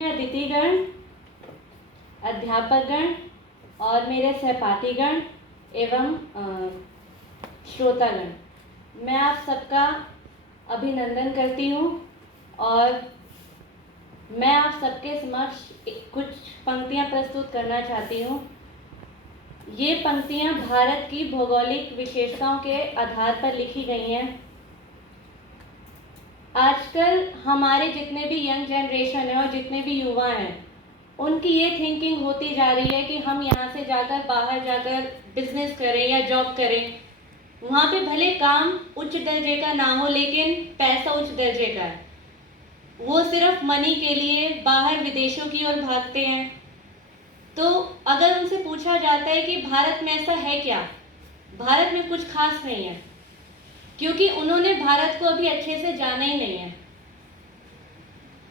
अतिथिगण, अध्यापकगण और मेरे सहपाठीगण एवं श्रोतागण, मैं आप सबका अभिनंदन करती हूँ और मैं आप सबके समक्ष कुछ पंक्तियाँ प्रस्तुत करना चाहती हूँ। ये पंक्तियाँ भारत की भौगोलिक विशेषताओं के आधार पर लिखी गई हैं। आजकल हमारे जितने भी यंग जनरेशन है और जितने भी युवा हैं, उनकी ये थिंकिंग होती जा रही है कि हम यहाँ से जाकर बाहर जाकर बिजनेस करें या जॉब करें। वहाँ पे भले काम उच्च दर्जे का ना हो, लेकिन पैसा उच्च दर्जे का है। वो सिर्फ मनी के लिए बाहर विदेशों की ओर भागते हैं। तो अगर उनसे पूछा जाता है कि भारत में ऐसा है क्या, भारत में कुछ खास नहीं है, क्योंकि उन्होंने भारत को अभी अच्छे से जाना ही नहीं है।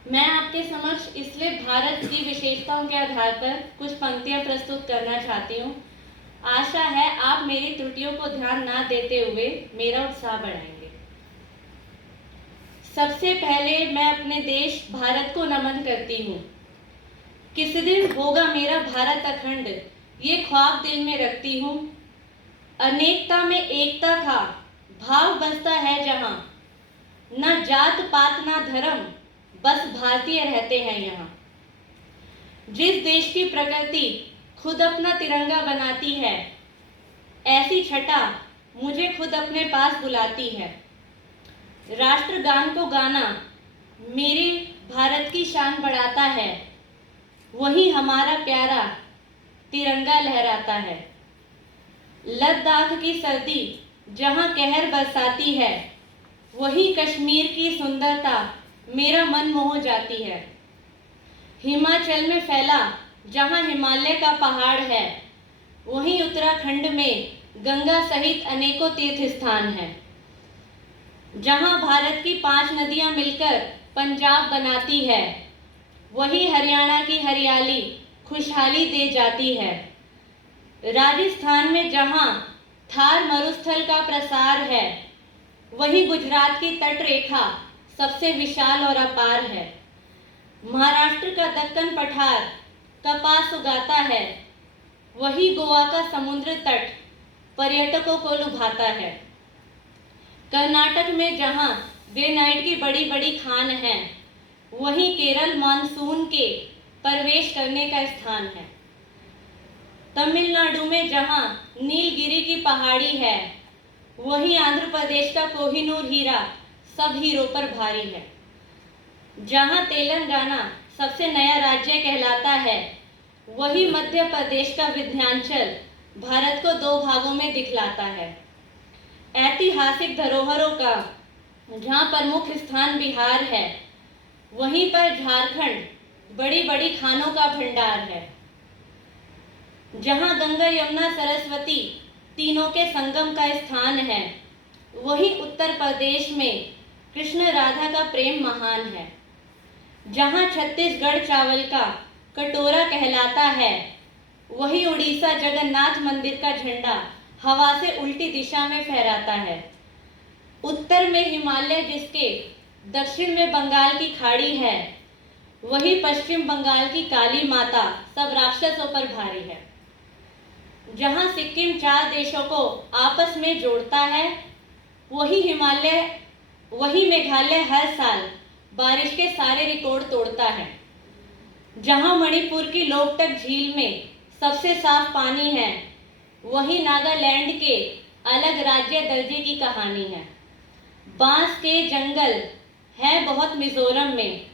मैं आपके समक्ष इसलिए भारत की विशेषताओं के आधार पर कुछ पंक्तियां प्रस्तुत करना चाहती हूँ। आशा है आप मेरी त्रुटियों को ध्यान ना देते हुए मेरा उत्साह बढ़ाएंगे। सबसे पहले मैं अपने देश भारत को नमन करती हूँ। किसी दिन होगा मेरा भारत अखंड, ये ख्वाब दिल में रखती हूँ। अनेकता में एकता का भाव बसता है जहाँ, न जात पात ना धर्म, बस भारतीय रहते हैं यहाँ। जिस देश की प्रकृति खुद अपना तिरंगा बनाती है, ऐसी छटा मुझे खुद अपने पास बुलाती है। राष्ट्रगान को गाना मेरे भारत की शान बढ़ाता है, वही हमारा प्यारा तिरंगा लहराता है। लद्दाख की सर्दी जहाँ कहर बरसाती है, वही कश्मीर की सुंदरता मेरा मन मोह जाती है। हिमाचल में फैला जहाँ हिमालय का पहाड़ है, वहीं उत्तराखंड में गंगा सहित अनेकों तीर्थ स्थान हैं। जहाँ भारत की 5 नदियाँ मिलकर पंजाब बनाती है, वही हरियाणा की हरियाली खुशहाली दे जाती है। राजस्थान में जहाँ थार मरुस्थल का प्रसार है, वही गुजरात की तट रेखा सबसे विशाल और अपार है। महाराष्ट्र का दक्कन पठार कपास उगाता है, वही गोवा का समुद्र तट पर्यटकों को लुभाता है। कर्नाटक में जहाँ ग्रेनाइट की बड़ी बड़ी खान है, वही केरल मानसून के प्रवेश करने का स्थान है। तमिलनाडु में जहाँ नीलगिरी की पहाड़ी है, वही आंध्र प्रदेश का कोहिनूर हीरा सब हीरो पर भारी है। जहाँ तेलंगाना सबसे नया राज्य कहलाता है, वही मध्य प्रदेश का विंध्याचल भारत को 2 भागों में दिखलाता है। ऐतिहासिक धरोहरों का जहाँ प्रमुख स्थान बिहार है, वहीं पर झारखंड बड़ी बड़ी खानों का भंडार है। जहाँ गंगा यमुना सरस्वती तीनों के संगम का स्थान है, वही उत्तर प्रदेश में कृष्ण राधा का प्रेम महान है। जहाँ छत्तीसगढ़ चावल का कटोरा कहलाता है, वही उड़ीसा जगन्नाथ मंदिर का झंडा हवा से उल्टी दिशा में फहराता है। उत्तर में हिमालय जिसके दक्षिण में बंगाल की खाड़ी है, वही पश्चिम बंगाल की काली माता सब राक्षसों पर भारी है। जहाँ सिक्किम 4 देशों को आपस में जोड़ता है, वही मेघालय हर साल बारिश के सारे रिकॉर्ड तोड़ता है। जहाँ मणिपुर की लोकटक झील में सबसे साफ पानी है, वही नागालैंड के अलग राज्य दर्जे की कहानी है। बांस के जंगल है बहुत मिजोरम में,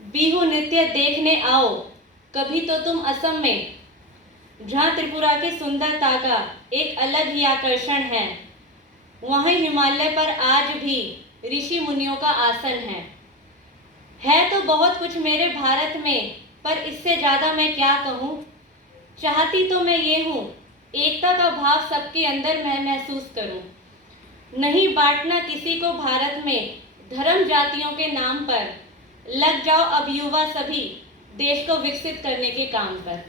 बिहू नृत्य देखने आओ कभी तो तुम असम में। जहाँ त्रिपुरा की सुंदरता का एक अलग ही आकर्षण है, वहीं हिमालय पर आज भी ऋषि मुनियों का आसन है तो बहुत कुछ मेरे भारत में, पर इससे ज़्यादा मैं क्या कहूँ। चाहती तो मैं ये हूँ, एकता का भाव सबके अंदर मैं महसूस करूँ। नहीं बांटना किसी को भारत में, धर्म जातियों के नाम पर। लग जाओ अब युवा सभी देश को विकसित करने के काम पर।